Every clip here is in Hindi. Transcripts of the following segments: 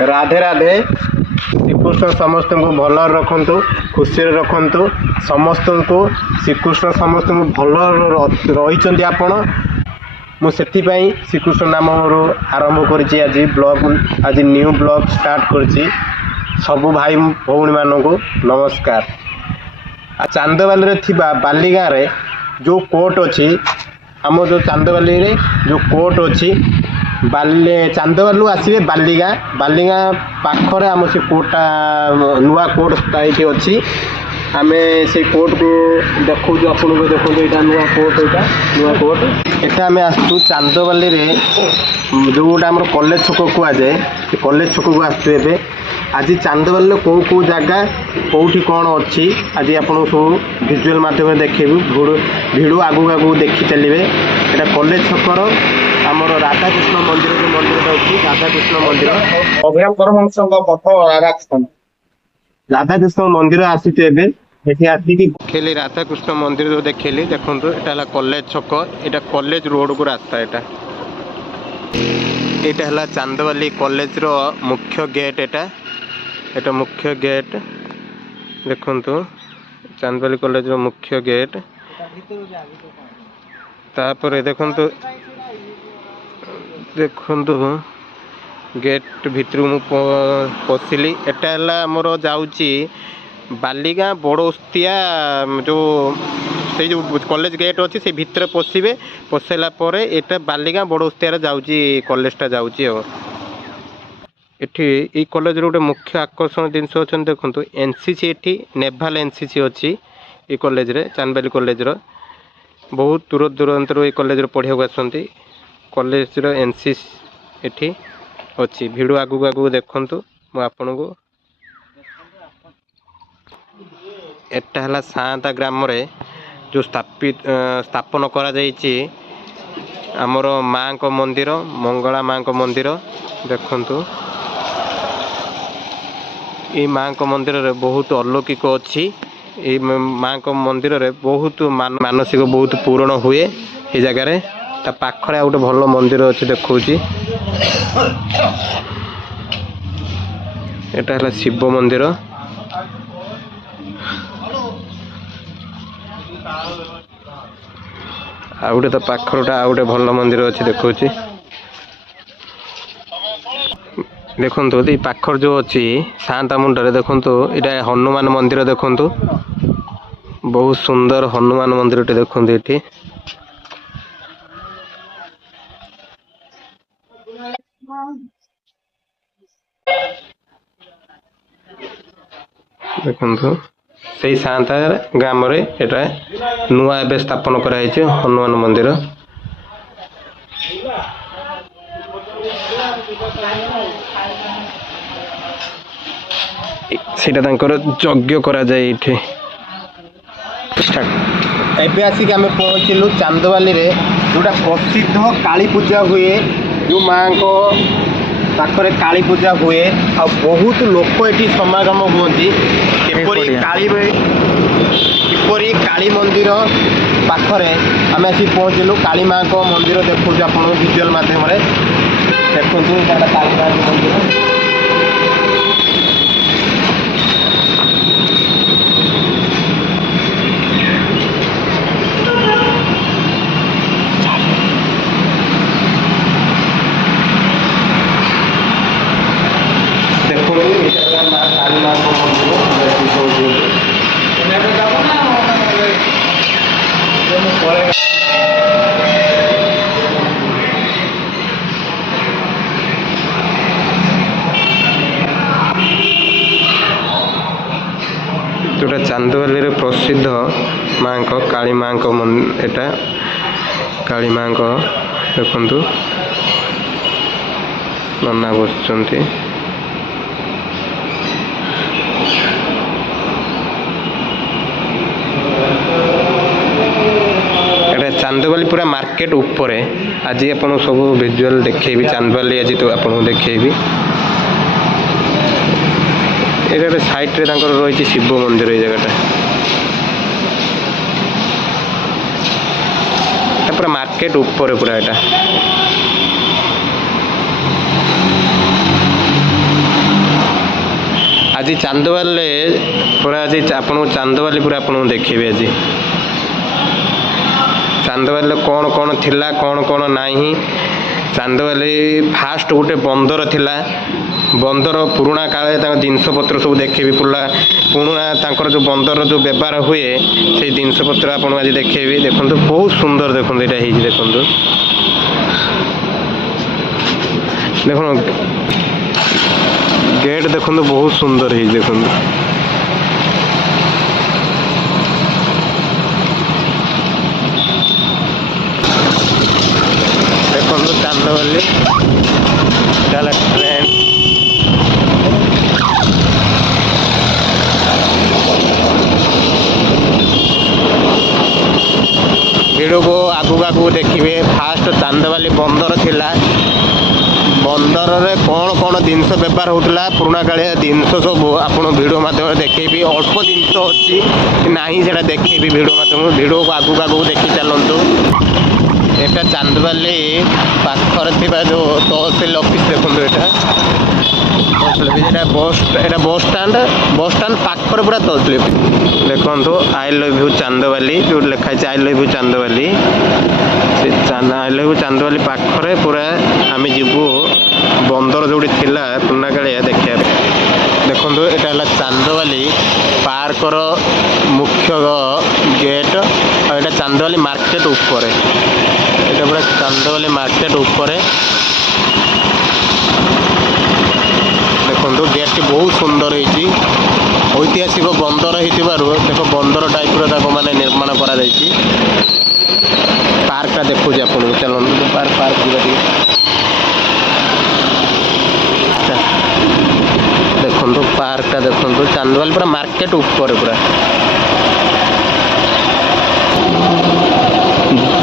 राधे राधे। श्रीकृष्ण समस्त को भल रखु खुशी रखु समस्त को श्रीकृष्ण समस्त को भल रही आपण मुझे श्रीकृष्ण नाम आरंभ कर आज ब्लॉग आज न्यू ब्लॉग स्टार्ट कर सबु भाई भौणी मानक नमस्कार। चांदवाली रे थिबा बाली गाँव रे जो कोर्ट अच्छी आम जो चांदवाली रे जो कोर्ट अच्छी बाली चांदवालू आसवे बालीगाँ पाखरे आम से कोर्टा नुआ कोर्ट ये अच्छी आम से कोर्ट को देखो आपन को देखो यहाँ नुआ कोर्ट यहाँ नुआ कोर्ट एटा आम आसू चांदवाली रे जो गोटे आम कॉलेज छक कहुए कॉलेज छक को आसू आज चांदवाली कौ कौ जगह कौटी कौन अच्छी आज आपको सब विजुअल मध्यम देखेबू भिड़ आगू आगू देखी चलिए यहाँ कॉलेज छकर आमर राधाकृष्ण मंदिर जो मंदिर अच्छी राधाकृष्ण मंदिर अभिराम परमहंस पथ राधाकृष्ण मंदिर आसी खेली राधाकृष्ण मंदिर जो देखली देखो यहाँ कॉलेज छक यहाँ कॉलेज रोड को रास्ता यहाँ है चांदवाली कॉलेज रो मुख्य गेट एटा मुख्य गेट देखु चांदवाली कॉलेज रो मुख्य गेट तापर देखु गेट भितर पशिली एटा आमर जाऊँगी बालीगाँ बड़ोस्तिया जो से जो कॉलेज गेट अच्छी से भितर पशिबे पशेला यहाँ बालीगाँ बड़ोस्तिया जाऊँगी कॉलेजटा जाऊँगी ये कॉलेज गोटे मुख्य आकर्षण जिनस अच्छा देखो एनसीसी ये नेभाल एनसीसी अच्छी ये कॉलेज रे चांदवाली कॉलेज रो बहुत दूर दूरांतर ये कॉलेज पढ़ाक आसती कॉलेज रो एनसीसी ये अच्छी भिड़ आगू आगू देखु मुझे को एटा है साता ग्राम रे जो स्थापन करा जाइछि आमर माँ को मंदिर मंगला माँ को मंदिर देखु ये माँ को मंदिर रे बहुत अलौकिक अच्छी ये माँ को मंदिर रे बहुत मानसिक बहुत पूरण हुए ये जगार ता पाखरे गोटे भल मंदिर अच्छी देखा यहाँ है शिव मंदिर आ गोटे तो पाखरटा आ गोटे भल मंदिर अच्छी देखा देखु ये पाखर जो अच्छी सांता मुंडे देखु यहाँ हनुमान मंदिर देखु बहुत सुंदर हनुमान मंदिर टे देखु ये देखु से सांता ग्राम रे एटा नुआ एबे स्थापन कराई हनुमान मंदिर सेटा यज्ञ करा जाए ये एबे आसिक आम पहुँचलु चांदवाली रे जोटा प्रसिद्ध काली पूजा हुए जो माँ को पाखरे काली पूजा हुए आ बहुत लोक ये समागम हुए किपरी काली मंदिर पाखरे आम आसिक पहुँचलु काली माँ को मंदिर देखु आप विजुअल मध्यम देखु काली माँ को मंदिर जोटा चांदवाली रे प्रसिद्ध माँ को काली माँ को एटा काली माँ को देखु नना बसुंती चांदवाली पूरा मार्केट ऊपर आज आपन सब विजुअल देखेबी चांदवाली आज तो आपको देखेबी ये साइड रे रही शिव मंदिर ये जगह पूरा मार्केट ऊपर पूरा यहाँ आज चांदवाले पूरा आज आपको चांदवाली पूरा आपको देखिए आज चांदवाली कौन कौन थिला कौन कौन नहीं चांदवाली फास्ट गोटे बंदर थिला बंदर पुराणा काले जिनस पत्र सब देखेबी पुरा पुराणा तांकर जो बंदर जो व्यवहार हुए से जिनस पत्र आपको आज देखेबी देखो बहुत सुंदर देखो यहाँ देखो देखो गेट देखो बहुत सुंदर है देखो देखो चांदवाली ट्रेन वीडियो को आगू आगू देखिए फास्ट चांदवाली बंदर थिला बंदर रे कौन कौन जिनस व्यवहार होता पुराणा कालिया जिनस सब आपड़ भिड मध्यम देखेबी अल्प जिनस अच्छी ना से देखेबी भिड मध्यम भिड को आगू आगू देखी चलतु एटा चांदवाली पाखर थी जो तहसिल ऑफिस देखो यहाँ बस स्टाण्ड पाखर पूरा तहसिल देखो आई लव यू चांदवाली जो लिखाई आई लव यू चांदवाली से आई लव यू चांदवाली पाखरे पूरा आम जीवु बंदर जो थिला पुराणा कालिया देखा देखो यहाँ चांदवाली पार्कर मुख्य गेट और यहाँ चांदवाली मार्केट ऊपर এটা পুরা চান্দওয়ালি মার্কেট উপরে দেখুন গেটটি বহু সুন্দর হয়েছি ঐতিহাসিক বন্দর হইতিবারু দেখো বন্দর টাইপর তাকে মানে নির্মাণ করা যাইছি পার্কটা দেখুছি আপনাদের চলুন পার্ক ଯିବା ଟିକେ ଦେଖନ୍ତୁ ପାର୍କଟା ଦେଖନ୍ତୁ ଚାନ୍ଦବାଲି ପୁରା ମାର୍କେଟ ଉପରେ ପୁରା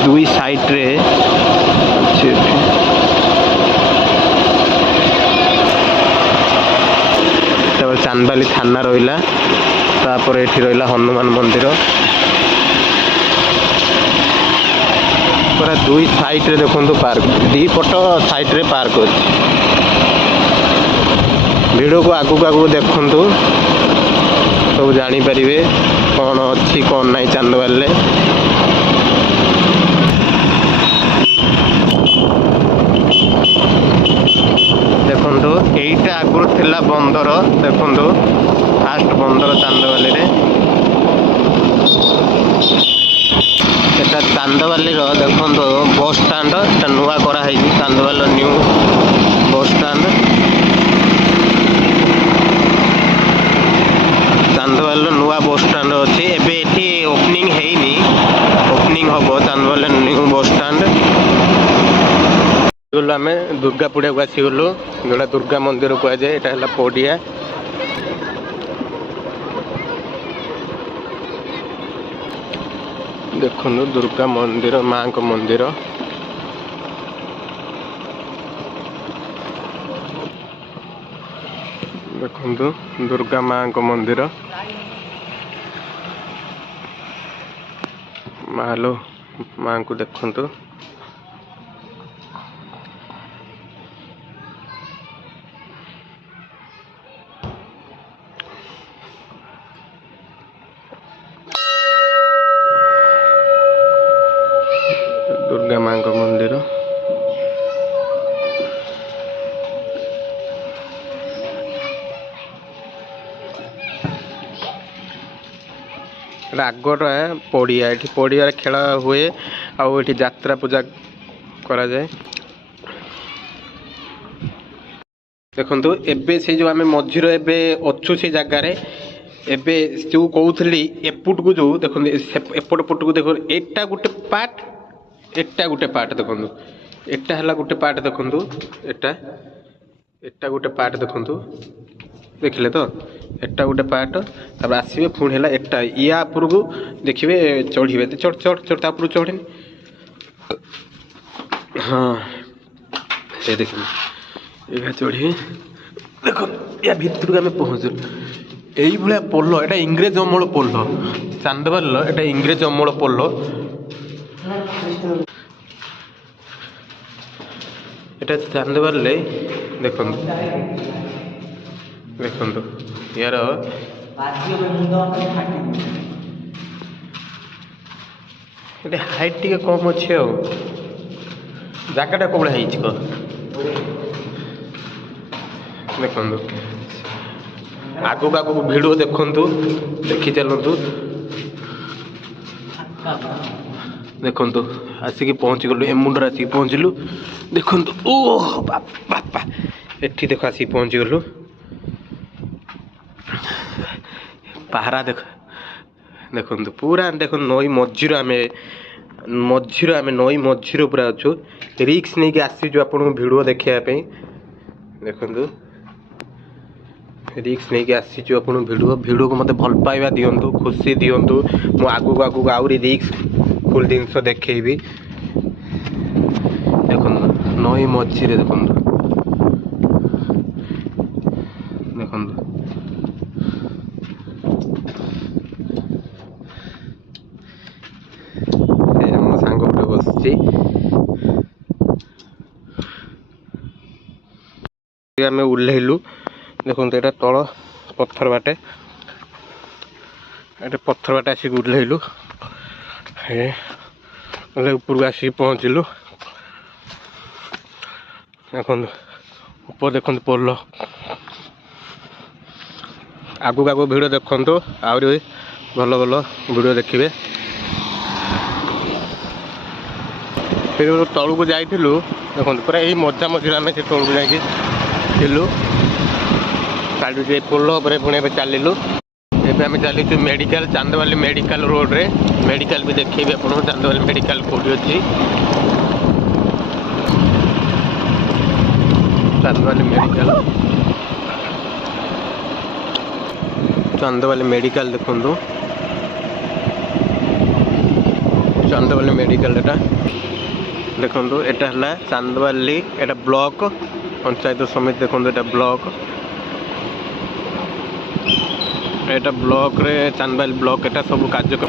दुई साइड रे चांदवाली थाना रहा तापर ये रहा हनुमान मंदिर पूरा दुई साइड रे देखो पार्क दी पट साइड रे पार्क अच्छे वीडियो को आगू आगू देखु सब जापर कौन अच्छी कौन ना चांदवाली देखो यहीटा आगुरी थिला बंदर देखो फास्ट बंदर चांदवाली रे एटा चांदवाली देखो बस स्टाण्ड नुआ कराई Chandwali new bus stand Chandwali नुआ बस स्टाण्ड अच्छी एबे ओपनिंग हैनी ओपनिंग हम चांदवाली न्यू बस स्टाण्ड आम दुर्गा पड़िया को आसीगलु जोड़ा दुर्गा मंदिर कह जाए यहाँ है पड़िया देखो दुर्गा मंदिर माँ को मंदिर देखो दुर्गा माँ को मंदिर मालो माँ को देखु दुर्गा माँ का मंदिर आगटा पड़िया ये पड़िया खेल हुए आठी यात्रा पूजा करा जाए देखु एबे से जो आम मझीर एबे अच्छु से जगार एबे जो कहूली एपट को जो देखो एपट पट को देखो एटा गोटे पार्ट एटा गोटे पार्ट देखो एटा है गोटे पार्ट देखो एटा एटा गोटे पार्ट देखो देखिले तो एटा गोटे पार्ट तब आसवे पुणी है एटा या उपर को देखिए चढ़े चढ़ चढ़ चढ़ तापर चढ़े हाँ ये देखिए ये चढ़े देखो या भितर आम पहुँचल यही भाया पोल एटा इंग्रेज अमल पोल चांदवाली एटा इंग्रेज अमल पोल एटा चांदवाली देखो ଦେଖନ୍ତୁ ୟାର ଏଠି ହାଇଟ୍ ଟିକେ କମ୍ ଅଛି ଆଉ ଜାଗାଟା କୋଉଭଳିଆ ହେଇଛି କହ ଦେଖନ୍ତୁ ଆଗକୁ ଆଗକୁ ଭିଡ଼ିଓ ଦେଖନ୍ତୁ ଦେଖି ଚାଲନ୍ତୁ ଦେଖନ୍ତୁ ଆସିକି ପହଞ୍ଚିଗଲୁ ଏ ମୁଣ୍ଡରେ ଆସିକି ପହଞ୍ଚିଲୁ ଦେଖନ୍ତୁ ଓ ବାପା ଏଠି ଦେଖ ଆସିକି ପହଞ୍ଚିଗଲୁ ପାହାରା ଦେଖନ୍ତୁ ପୁରା ଦେଖନ୍ତୁ ନଈ ମଝିରେ ଆମେ ନଈ ମଝିରେ ପୁରା ଅଛୁ ରିକ୍ସ ନେଇକି ଆସିଛୁ ଆପଣଙ୍କୁ ଭିଡ଼ିଓ ଦେଖିବା ପାଇଁ ଦେଖନ୍ତୁ ରିକ୍ସ ନେଇକି ଆସିଛୁ ଆପଣଙ୍କୁ ଭିଡ଼ିଓକୁ ମୋତେ ଭଲ ପାଇବା ଦିଅନ୍ତୁ ଖୁସି ଦିଅନ୍ତୁ ମୁଁ ଆଗକୁ ଆହୁରି ରିକ୍ସ ଫୁଲ୍ ଜିନିଷ ଦେଖେଇବି ଦେଖନ୍ତୁ ନଈ ମଝିରେ ଦେଖନ୍ତୁ ଆମ ସାଙ୍ଗ ଗୋଟେ ବସିଛି ଆମେ ଓହ୍ଲେଇଲୁ ଦେଖନ୍ତୁ ଏଇଟା ତଳ ପଥର ବାଟେ ଆସିକି ଓହ୍ଲେଇଲୁ ଉପରକୁ ଆସିକି ପହଞ୍ଚିଲୁ ଦେଖନ୍ତୁ ଉପରେ ଦେଖନ୍ତୁ ପୋଲ ଆଗକୁ ଭିଡ଼ିଓ ଦେଖନ୍ତୁ ଆହୁରି ଭଲ ଭିଡ଼ିଓ ଦେଖିବେ ତଳକୁ ଯାଇଥିଲୁ ଦେଖନ୍ତୁ ପୁରା ଏଇ ମଝିରେ ଆମେ ସେ ତଳକୁ ଯାଇକି ଥିଲୁ ଚାଲୁଛୁ ଏ ପୋଲ ଉପରେ ପୁଣି ଏବେ ଚାଲିଲୁ ଏବେ ଆମେ ଚାଲିଛୁ ମେଡ଼ିକାଲ ଚାନ୍ଦବାଲି ମେଡ଼ିକାଲ ରୋଡ଼ରେ ମେଡ଼ିକାଲ ବି ଦେଖେଇବି ଆପଣଙ୍କୁ ଚାନ୍ଦବାଲି ମେଡ଼ିକାଲ କେଉଁଠି ଅଛି ଚାନ୍ଦବାଲି ମେଡ଼ିକାଲ ଦେଖନ୍ତୁ ଚାନ୍ଦବାଲି ମେଡ଼ିକାଲ ଏଟା ଦେଖନ୍ତୁ ଏଟା ହେଲା ଚାନ୍ଦବାଲି ଏଟା ବ୍ଲକ ପଞ୍ଚାୟତ ସମିତି ଦେଖନ୍ତୁ ଏଟା ବ୍ଲକରେ ଚାନ୍ଦବାଲି ବ୍ଲକ ଏଟା ସବୁ କାର୍ଯ୍ୟକ୍ରମ